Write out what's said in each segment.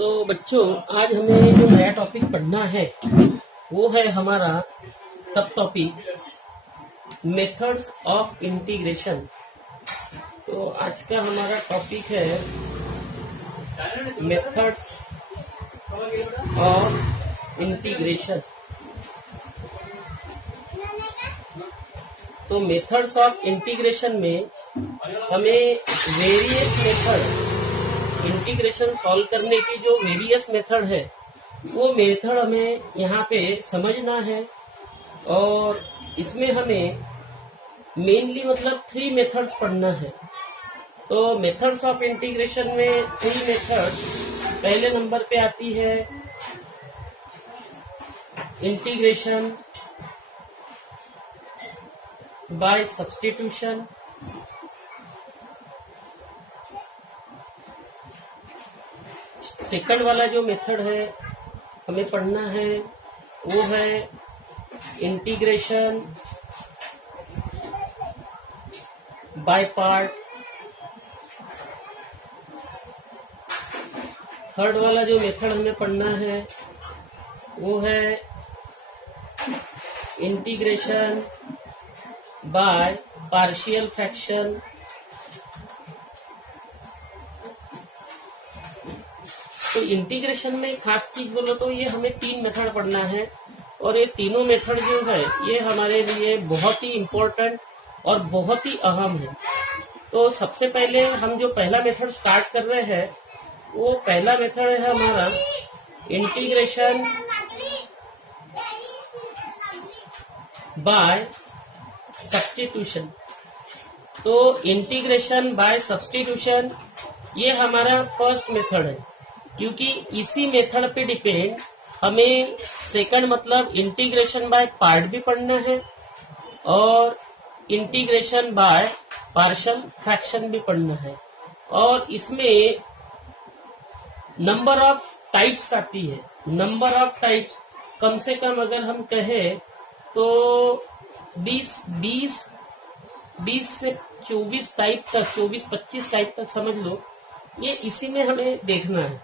तो बच्चों, आज हमें जो नया टॉपिक पढ़ना है वो है हमारा सब टॉपिक मेथड्स ऑफ इंटीग्रेशन। तो आज का हमारा टॉपिक है मेथड्स ऑफ इंटीग्रेशन। तो मेथड्स ऑफ इंटीग्रेशन में हमें वेरियस मेथड, इंटीग्रेशन सॉल्व करने की जो वेरियस मेथड है वो मेथड हमें यहाँ पे समझना है। और इसमें हमें मेनली मतलब 3 मेथड्स पढ़ना है। तो मेथड्स ऑफ इंटीग्रेशन में 3 मेथड पहले नंबर पे आती है इंटीग्रेशन बाय सब्स्टिट्यूशन, सेकंड वाला जो मेथड है हमें पढ़ना है वो है इंटीग्रेशन बाय पार्ट, थर्ड वाला जो मेथड हमें पढ़ना है वो है इंटीग्रेशन बाय पार्शियल फ्रैक्शन। तो इंटीग्रेशन में खास चीज बोलो तो ये हमें 3 मेथड पढ़ना है और ये तीनों मेथड जो है ये हमारे लिए बहुत ही इम्पोर्टेंट और बहुत ही अहम है। तो सबसे पहले हम जो पहला मेथड स्टार्ट कर रहे हैं वो पहला मेथड है हमारा इंटीग्रेशन बाय सब्स्टिट्यूशन। तो इंटीग्रेशन बाय सब्स्टिट्यूशन ये हमारा फर्स्ट मेथड है, क्योंकि इसी मेथड पे डिपेंड हमें सेकंड मतलब इंटीग्रेशन बाय पार्ट भी पढ़ना है और इंटीग्रेशन बाय पार्शियल फ्रैक्शन भी पढ़ना है। और इसमें नंबर ऑफ टाइप्स आती है। नंबर ऑफ टाइप्स कम से कम अगर हम कहें तो 20 से 24 टाइप तक, 24-25 टाइप तक समझ लो, ये इसी में हमें देखना है।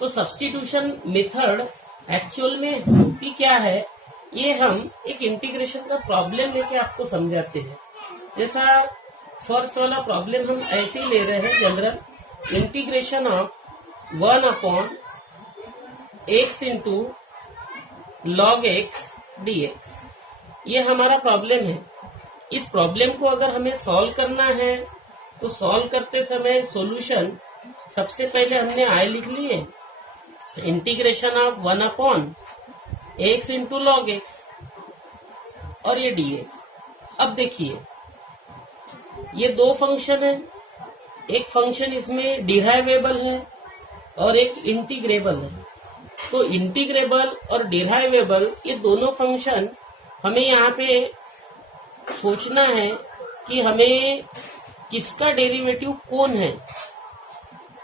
तो सब्स्टिट्यूशन मेथड एक्चुअल में होती क्या है ये हम एक इंटीग्रेशन का प्रॉब्लम लेके आपको समझाते हैं। जैसा फर्स्ट वाला प्रॉब्लम हम ऐसे ही ले रहे हैं, general integration of 1/x into log x dx, ये हमारा प्रॉब्लम है। इस प्रॉब्लम को अगर हमें सॉल्व करना है तो सॉल्व करते समय सॉल्यूशन सबसे पहले हमने आई लिख लिए, integration of 1/x into log x और ये dx। अब देखिए ये 2 फंक्शन है, एक फंक्शन इसमें डिराइवेबल है और एक इंटीग्रेबल है। तो इंटीग्रेबल और डिराइवेबल ये दोनों फंक्शन हमें यहाँ पे सोचना है कि हमें किसका डेरिवेटिव कौन है,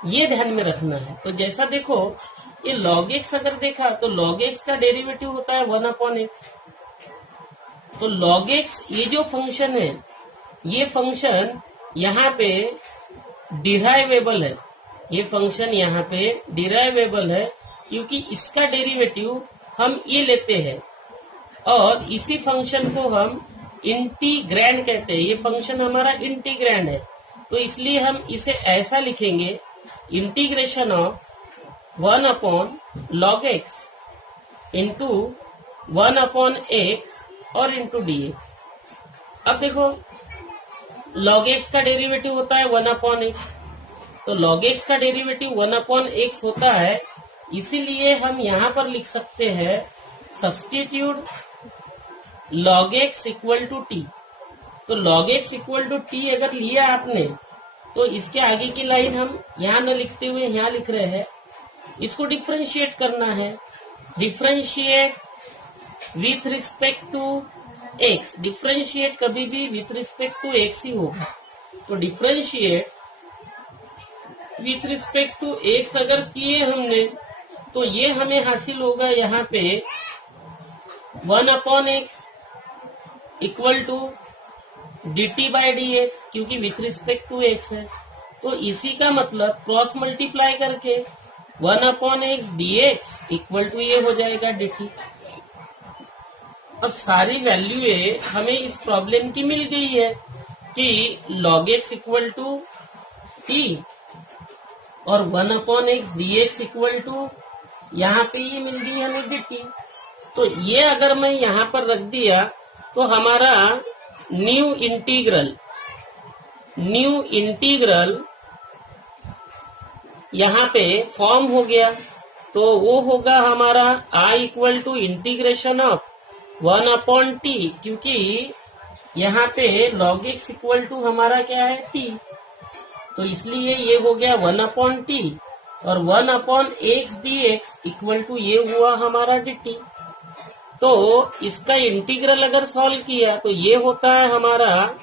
ये ध्यान में रखना है। तो जैसा देखो ये log x अगर देखा तो log x का डेरिवेटिव होता है 1/x। तो log x ये जो फंक्शन है ये फंक्शन यहाँ पे डिराइवेबल है, ये फंक्शन यहाँ पे डिराइवेबल है क्योंकि इसका डेरिवेटिव हम ये लेते हैं और इसी फंक्शन को हम इंटीग्रैंड कहते हैं। ये फंक्शन हमारा इंटीग्रैंड है, तो इसलिए हम इसे ऐसा लिखेंगे, integration of 1/log x into 1/x और इंटू dx। अब देखो log x का डेरिवेटिव होता है 1/x, तो log x का डेरिवेटिव 1/x होता है, इसीलिए हम यहाँ पर लिख सकते हैं substitute log x equal to t। तो log x equal to t अगर लिया आपने तो इसके आगे की लाइन हम यहाँ न लिखते हुए यहाँ लिख रहे हैं, इसको डिफरेंशिएट करना है। Differentiate with respect to x, differentiate कभी भी विथ रिस्पेक्ट टू x ही होगा। तो differentiate with respect to x अगर किए हमने तो ये हमें हासिल होगा यहाँ पे 1/x equal to dt by dx, क्योंकि विथ रिस्पेक्ट टू x है। तो इसी का मतलब क्रॉस मल्टीप्लाई करके 1/x इक्वल टू ये हो जाएगा dt। अब सारी वैल्यू हमें इस प्रॉब्लम की मिल गई है कि log x equal to t और 1/x dx इक्वल टू यहाँ पे ये मिल गई हमें dt। तो ये अगर मैं यहाँ पर रख दिया तो हमारा न्यू इंटीग्रल यहाँ पे फॉर्म हो गया। तो वो होगा हमारा I equal to integration of 1/t, क्योंकि यहाँ पे log x इक्वल टू हमारा क्या है t, तो इसलिए ये हो गया 1/t और 1/x dx इक्वल टू ये हुआ हमारा dt। तो इसका इंटीग्रल अगर सॉल्व किया तो ये होता है हमारा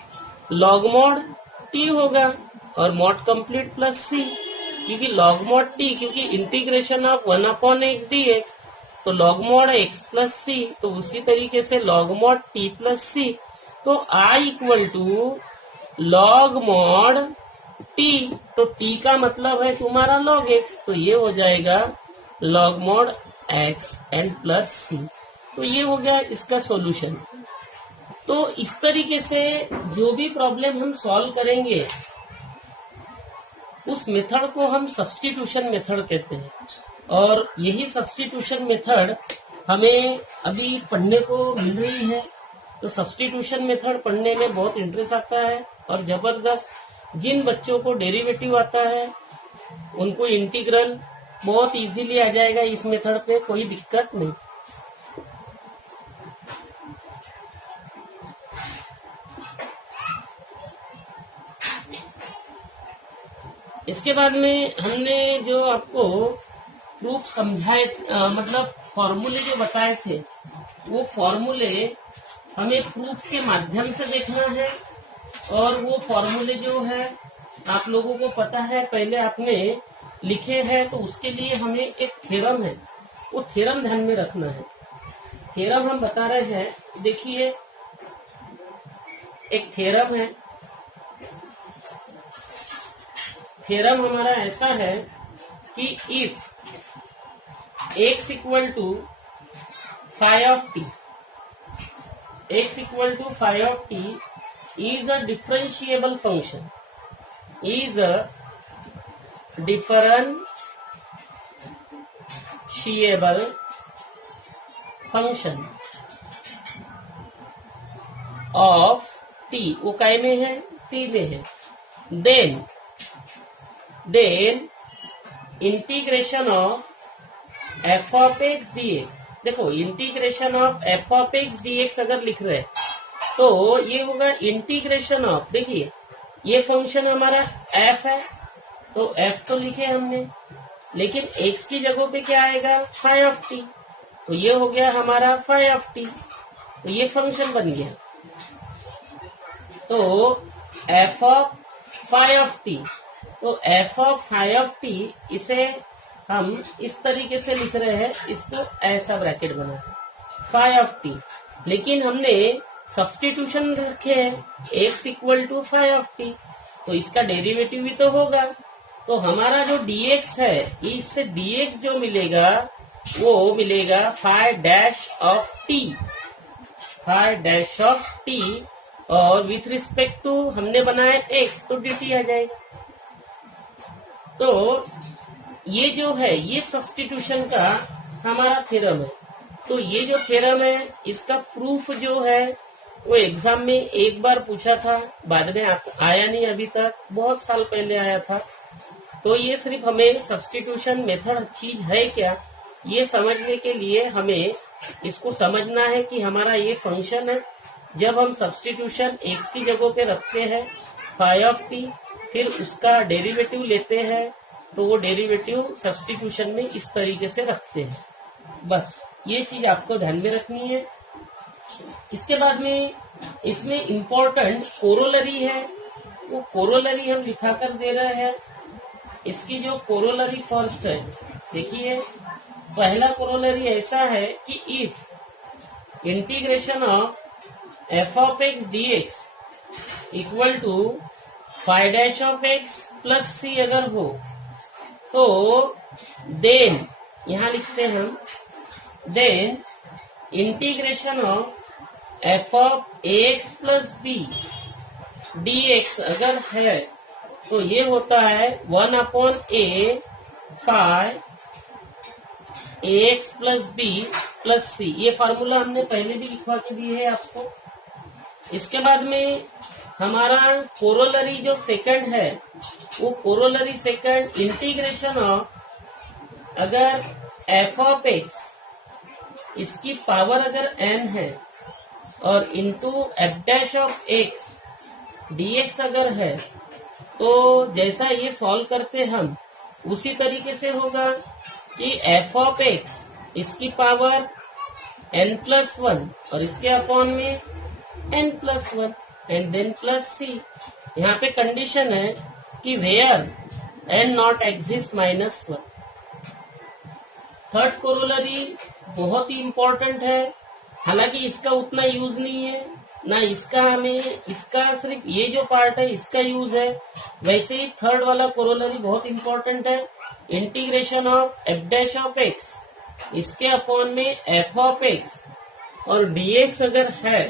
log mod t होगा और mod कंप्लीट प्लस c, क्योंकि log mod t, क्योंकि इंटीग्रेशन ऑफ 1/x dx तो log mod x plus c, तो उसी तरीके से log mod t plus c। तो I equal to log mod t, तो t का मतलब है तुम्हारा log x, तो ये हो जाएगा log mod x and plus c। तो ये हो गया इसका सॉल्यूशन। तो इस तरीके से जो भी प्रॉब्लम हम सॉल्व करेंगे उस मेथड को हम सब्स्टिट्यूशन मेथड कहते हैं, और यही सब्स्टिट्यूशन मेथड हमें अभी पढ़ने को मिल रही है। तो सब्स्टिट्यूशन मेथड पढ़ने में बहुत इंटरेस्ट आता है और जबरदस्त। जिन बच्चों को डेरिवेटिव आता है उनको इंटीग्रल बहुत इजीली आ जाएगा, इस मेथड पे कोई दिक्कत नहीं। इसके बाद में हमने जो आपको प्रूफ समझाए, मतलब फॉर्मूले जो बताए थे, वो फॉर्मूले हमें प्रूफ के माध्यम से देखना है। और वो फॉर्मूले जो है आप लोगों को पता है, पहले आपने लिखे हैं, तो उसके लिए हमें एक थ्योरम है, वो थ्योरम ध्यान में रखना है। थ्योरम हम बता रहे हैं, देखिए एक थ्योरम है। थ्योरम हमारा ऐसा है कि if x equal to phi of t, x equal to phi of t is a differentiable function, is a differentiable function of t, वो काय में है, t में है। then integration of f of x dx, देखो integration of f of x dx अगर लिख रहे हैं तो ये होगा इंटीग्रेशन ऑफ, देखिए ये फंक्शन हमारा f है, तो f तो लिखे हमने, लेकिन x की जगह पे क्या आएगा, फाई ऑफ t, तो ये हो गया हमारा फाई ऑफ t, तो ये फंक्शन बन गया। तो f of phi of t, तो f of phi of t, इसे हम इस तरीके से लिख रहे हैं, इसको ऐसा ब्रैकेट बना फाई ऑफ t, लेकिन हमने सब्स्टिट्यूशन रखे हैं x equal to phi of t, तो इसका डेरिवेटिव भी तो होगा। तो हमारा जो dx है, इससे dx जो मिलेगा वो मिलेगा phi dash of t, phi dash of t, और विथ रिस्पेक्ट टू हमने बनाया x, तो dt आ जाएगा। तो ये जो है ये सब्स्टिट्यूशन का हमारा थ्योरम है। तो ये जो थ्योरम है इसका प्रूफ जो है वो एग्जाम में एक बार पूछा था, बाद में आया नहीं, अभी तक बहुत साल पहले आया था। तो ये सिर्फ हमें सब्स्टिट्यूशन मेथड चीज है क्या, ये समझने के लिए हमें इसको समझना है कि हमारा ये फंक्शन है। जब हम सब्स्टिट्यूशन x की जगह पे रखते हैं फाई ऑफ t, फिर उसका डेरिवेटिव लेते हैं, तो वो डेरिवेटिव सब्स्टिट्यूशन में इस तरीके से रखते हैं। बस ये चीज आपको ध्यान में रखनी है। इसके बाद में इसमें इम्पोर्टेंट कोरोलरी है, वो कोरोलरी हम लिखा कर दे रहे हैं। इसकी जो कोरोलरी फर्स्ट है, देखिए पहला कोरोलरी ऐसा है कि if integration of f of x dx equal to phi dash of x plus c अगर हो, तो देन यहां लिखते हैं हम, then integration of F of A X plus B D X अगर है तो ये होता है 1/a phi A X plus B plus C. ये फार्मूला हमने पहले भी लिखवा के दिए है आपको। इसके बाद में हमारा कोरोलरी जो सेकंड है, वो कोरोलरी सेकंड इंटीग्रेशन ऑफ अगर एफ ऑफ एक्स इसकी पावर अगर n है और into F dash of x dx अगर है, तो जैसा ये सॉल्व करते हम उसी तरीके से होगा कि एफ ऑफ एक्स इसकी पावर n+1 और इसके अपॉन में n+1 एंड देन प्लस सी। यहाँ पे कंडीशन है कि where n not exist -1। Third corollary बहुत ही इंपॉर्टेंट है, हालांकि इसका उतना यूज नहीं है ना, इसका हमें इसका सिर्फ ये जो पार्ट है इसका यूज है। वैसे ही थर्ड वाला कोरोलरी बहुत इंपॉर्टेंट है, integration of F dash of X इसके अपॉन में एफ ऑफ एक्स और dx अगर है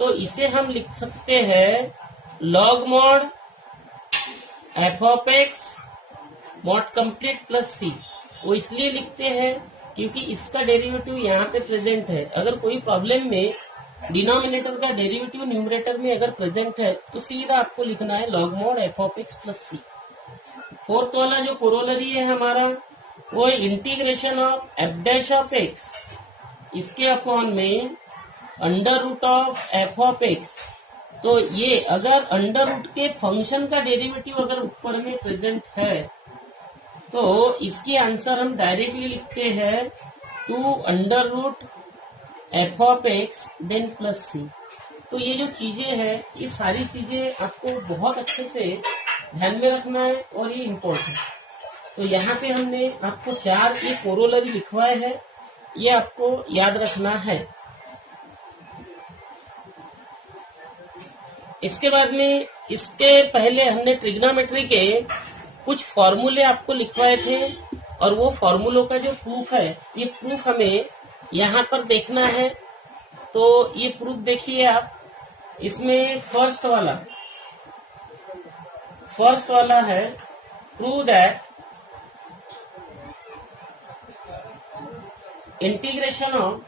तो इसे हम लिख सकते हैं log mod F of X mod complete plus C. वो इसलिए लिखते हैं क्योंकि इसका डेरिवेटिव यहाँ पे प्रेजेंट है। अगर कोई प्रॉब्लम में डिनोमिनेटर का डेरिवेटिव न्यूमरेटर में अगर प्रेजेंट है तो सीधा आपको लिखना है log mod F of X plus C. Fourth वाला जो कोरोलरी है हमारा वो integration of F dash of X इसके अपॉन में under root of F of X. तो ये अगर अंडर रूट के फंक्शन का डेरिवेटिव अगर ऊपर में प्रेजेंट है तो इसकी आंसर हम डायरेक्टली लिखते हैं 2 under root F of X then plus C. तो ये जो चीजें हैं ये सारी चीजें आपको बहुत अच्छे से ध्यान में रखना है और ये इम्पोर्टेंट। तो यहाँ पे हमने आपको 4 ये कोरोलरी लिखवाए हैं, ये आपको याद रखना है। इसके बाद में इसके पहले हमने ट्रिग्नोमेट्री के कुछ फॉर्मूले आपको लिखवाए थे और वो फॉर्मूलों का जो प्रूफ है, ये प्रूफ हमें यहाँ पर देखना है। तो ये प्रूफ देखिए आप, इसमें फर्स्ट वाला है prove that integration of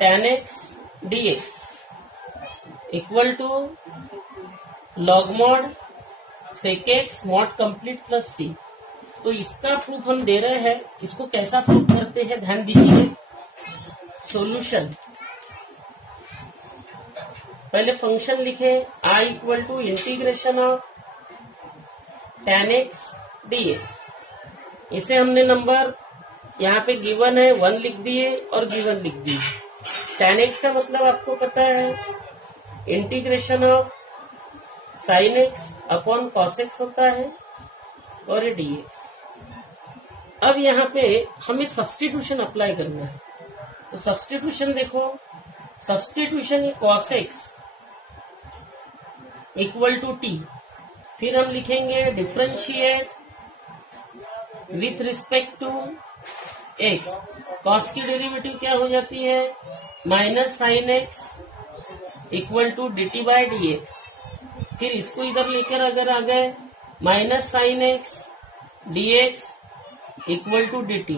tan x dx equal to log mod sec X mod complete plus C. तो इसका प्रूफ हम दे रहे हैं। इसको कैसा प्रूफ करते हैं ध्यान दीजिए। सॉल्यूशन, पहले फंक्शन लिखे i equal to integration of tan x dx। इसे हमने नंबर यहाँ पे गिवन है 1 लिख दिए और गिवन लिख दिए। tan x का मतलब आपको पता है integration of sine x upon cos x होता है और ये dx। अब यहाँ पे हमें सब्स्टिट्यूशन अप्लाई करना है। तो सब्स्टिट्यूशन देखो, सब्स्टिट्यूशन ये cos X equal to T, फिर हम लिखेंगे differentiate with respect to X. Cos की डेरिवेटिव क्या हो जाती है minus sine X equal to D T by D X. फिर इसको इधर लेकर अगर आ गए minus sine X D X equal to D T,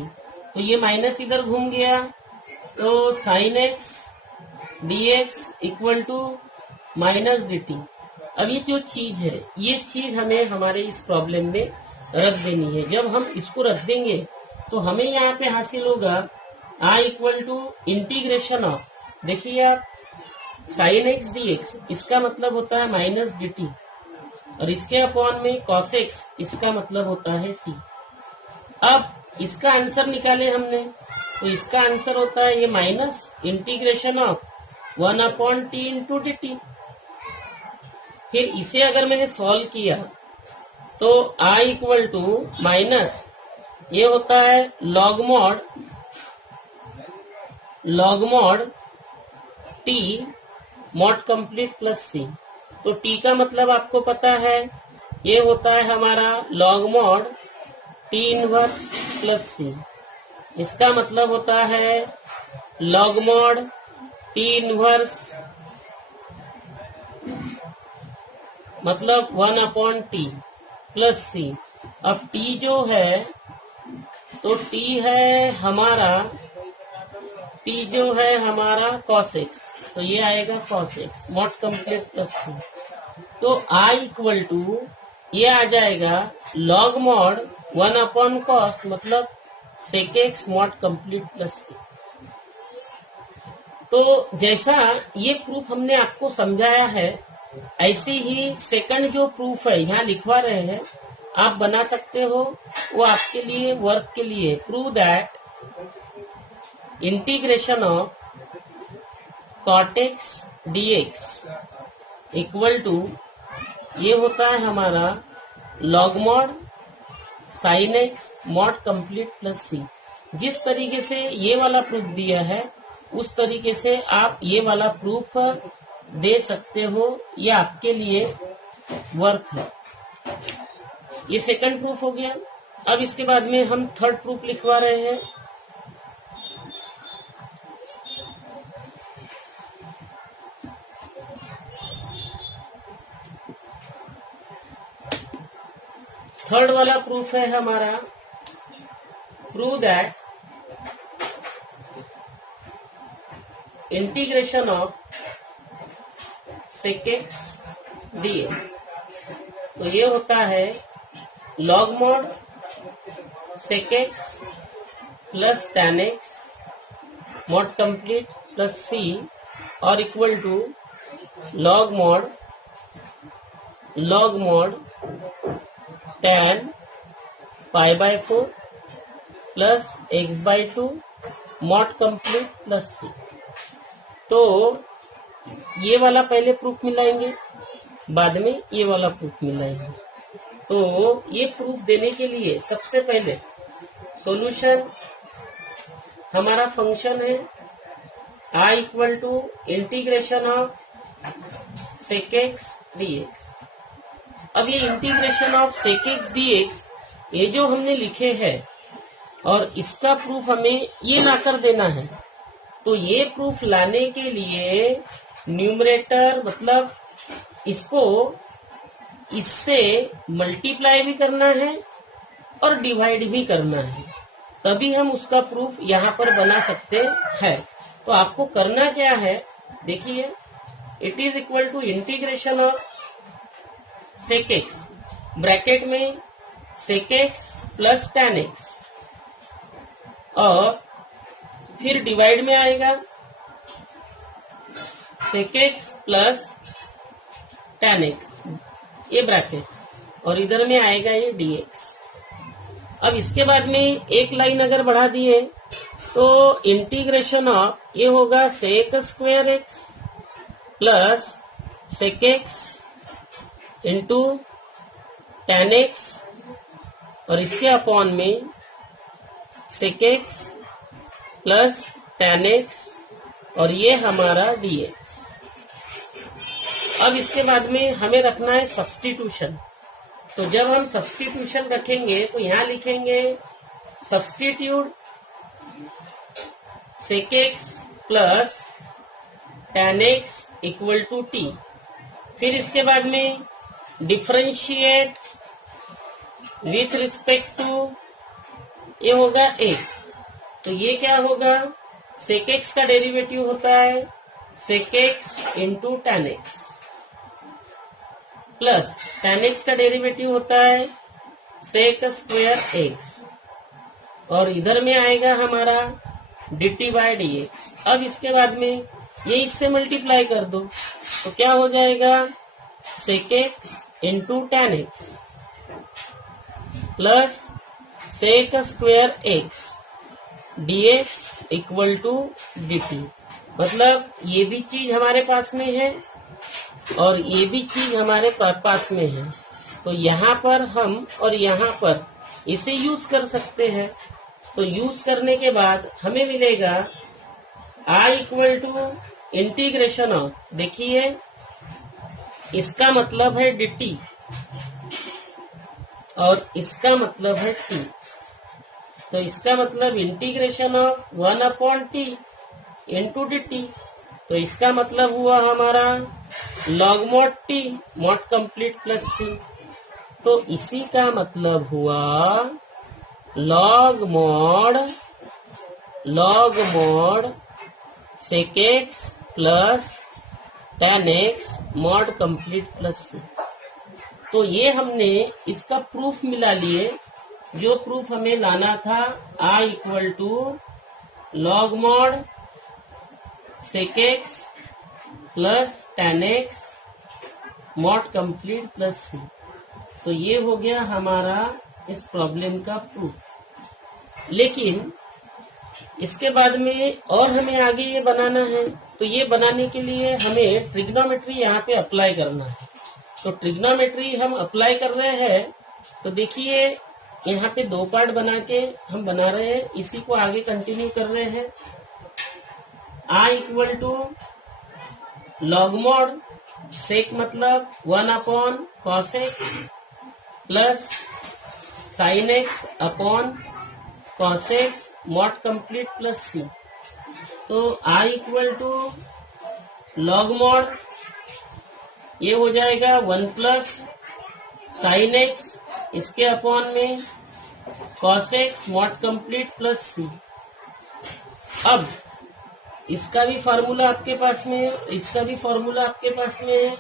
तो ये माइनस इधर घूम गया तो sine X D X equal to minus D T. अब ये जो चीज है ये चीज हमें हमारे इस प्रॉब्लम में रख देनी है। जब हम इसको रख देंगे तो हमें यहाँ पे हासिल होगा i equal to integration of, देखिए आप साइन एक्स डी एक्स इसका मतलब होता है माइनस डी टी और इसके अपॉन में कॉस एक्स इसका मतलब होता है टी। अब इसका आंसर निकाले हमने तो इसका आंसर होता है ये minus integration of 1/t into D T. फिर इसे अगर मैंने सॉल्व किया तो i इक्वल टू माइनस ये होता है log mod t mod complete plus C. तो t का मतलब आपको पता है ये होता है हमारा log mod T inverse plus C. इसका मतलब होता है लॉग मॉड टी इनवर्स मतलब 1/t प्लस सी। अब t जो है तो t है हमारा cos x, तो ये आएगा cos x mod complete plus C. तो I इक्वल टू ये आ जाएगा log मॉड 1/cos मतलब sec x mod complete plus C. तो जैसा ये प्रूफ हमने आपको समझाया है, ऐसे ही सेकंड जो प्रूफ है यहाँ लिखवा रहे हैं, आप बना सकते हो। वो आपके लिए वर्क के लिए prove that integration of cot x dx equal to ये होता है हमारा log mod sin x mod complete plus C. जिस तरीके से ये वाला प्रूफ दिया है उस तरीके से आप ये वाला प्रूफ दे सकते हो। ये आपके लिए वर्क है। ये सेकंड प्रूफ हो गया। अब इसके बाद में हम थर्ड प्रूफ लिखवा रहे हैं। थर्ड वाला प्रूफ है हमारा prove that integration of sec x dx, तो ये होता है log mod sec x plus tan x mod complete plus c और equal to log mod tan π/4 plus x/2 mod complete plus c। तो ये वाला पहले प्रूफ मिलाएंगे, बाद में ये वाला प्रूफ मिलाएंगे। तो ये प्रूफ देने के लिए सबसे पहले सॉल्यूशन हमारा फंक्शन है I equal to integration of sec x dx। अब ये integration of sec x dx ये जो हमने लिखे हैं और इसका प्रूफ हमें ये ना कर देना है। तो ये प्रूफ लाने के लिए न्यूमरेटर मतलब इसको इससे मल्टीप्लाई भी करना है और डिवाइड भी करना है, तभी हम उसका प्रूफ यहाँ पर बना सकते हैं। तो आपको करना क्या है, देखिए, it is equal to integration of sec x bracket में sec x plus tan x और फिर डिवाइड में आएगा sec x plus tan x ये ब्रैकेट और इधर में आएगा ये dx। अब इसके बाद में एक लाइन अगर बढ़ा दिए तो इंटीग्रेशन ऑफ ये होगा sec square x plus sec x into tan x और इसके अपॉन में sec x plus tan x और ये हमारा dx। अब इसके बाद में हमें रखना है सब्स्टिट्यूशन। तो जब हम सब्स्टिट्यूशन रखेंगे तो यहाँ लिखेंगे substitute sec x plus tan x equal to t। फिर इसके बाद में डिफरेंशिएट विथ रिस्पेक्ट टू ये होगा x। तो ये क्या होगा, sec x का डेरिवेटिव होता है sec x into tan x plus tan x का डेरिवेटिव होता है sec स्क्वायर x और इधर में आएगा हमारा dt बाय dx। अब इसके बाद में ये इससे मल्टीप्लाई कर दो तो क्या हो जाएगा sec x into tan x plus sec square x dx equal to dt। मतलब ये भी चीज हमारे पास में है और ये भी चीज हमारे पास में है। तो यहाँ पर हम और यहाँ पर इसे यूज कर सकते हैं। तो यूज करने के बाद हमें मिलेगा I equal to integration of, देखिए इसका मतलब है dt और इसका मतलब है t। तो इसका मतलब integration of 1/t into dt। तो इसका मतलब हुआ हमारा log mod t mod complete plus c। तो इसी का मतलब हुआ log mod sec x plus tan x mod complete plus c। तो ये हमने इसका प्रूफ मिला लिए। जो प्रूफ हमें लाना था I equal to log mod sec x plus tan x mod complete plus c। तो ये हो गया हमारा इस प्रॉब्लम का प्रूफ। लेकिन इसके बाद में और हमें आगे ये बनाना है। तो ये बनाने के लिए हमें ट्रिग्नोमेट्री यहाँ पे अप्लाई करना है। तो ट्रिग्नोमेट्री हम अप्लाई कर रहे हैं। तो देखिए यहाँ पे दो पार्ट बना के हम बना रहे हैं। इसी को आगे कंटिन्यू कर रहे हैं। I equal to log mod sec मतलब 1/cos x plus sine x upon cos x mod complete plus c। तो I equal to log mod ये हो जाएगा 1 प्लस साइन x इसके अपॉन में cos x mod complete plus c। अब इसका भी फॉर्मूला आपके पास में है, इसका भी फॉर्मूला आपके पास में है।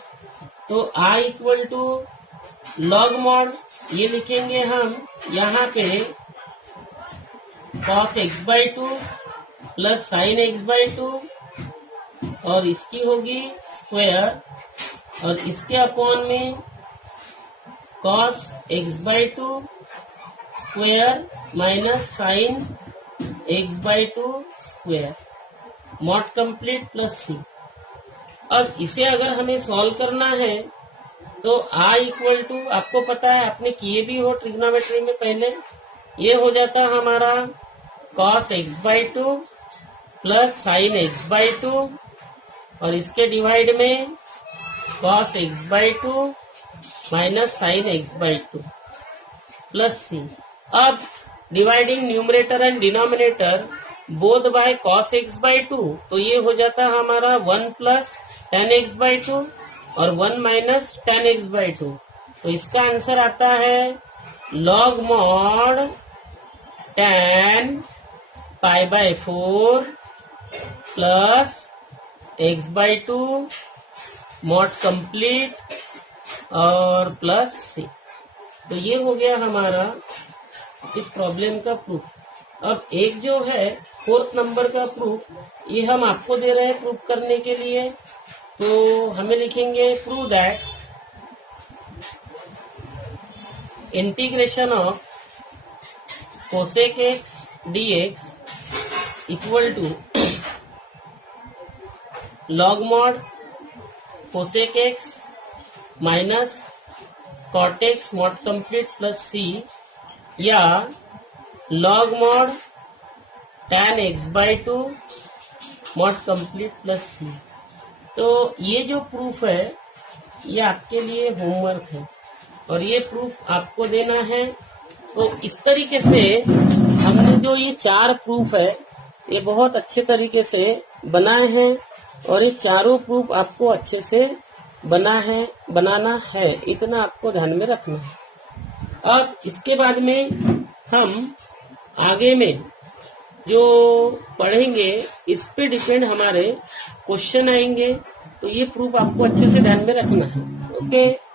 तो I equal to log mod ये लिखेंगे हम यहाँ पे cos x/2 plus sign x/2 और इसकी होगी स्क्वायर और इसके अपॉन में cos x/2 square minus sine x/2 square mod complete plus c। अब इसे अगर हमें सॉल्व करना है तो I इक्वल टू आपको पता है आपने किए भी हो ट्रिग्नोमेट्री में पहले। ये हो जाता है हमारा cos x/2 plus sign x/2 और इसके डिवाइड में cos x/2 minus sine x/2 plus c। अब dividing numerator and denominator both by cos x/2। तो ये हो जाता है हमारा 1 प्लस tan x/2 और 1 माइनस tan x/2। तो इसका आंसर आता है log mod tan π/4 plus x/2 mod complete और प्लस c। तो ये हो गया हमारा इस प्रॉब्लम का प्रूफ। अब एक जो है 4th नंबर का प्रूफ ये हम आपको दे रहे हैं प्रूफ करने के लिए। तो हमें लिखेंगे prove that integration of cosec x dx equal to log mod cosec x minus cot x mod complete plus c या log mod tan x/2 mod complete plus c। तो ये जो प्रूफ है ये आपके लिए होमवर्क है और ये प्रूफ आपको देना है। तो इस तरीके से हमने जो ये 4 प्रूफ है ये बहुत अच्छे तरीके से बनाए हैं और ये चारों प्रूफ आपको अच्छे से बनाना है, इतना आपको ध्यान में रखना है। अब इसके बाद में हम आगे में जो पढ़ेंगे इस पे डिपेंड हमारे क्वेश्चन आएंगे। तो ये प्रूफ आपको अच्छे से ध्यान में रखना है। ओके।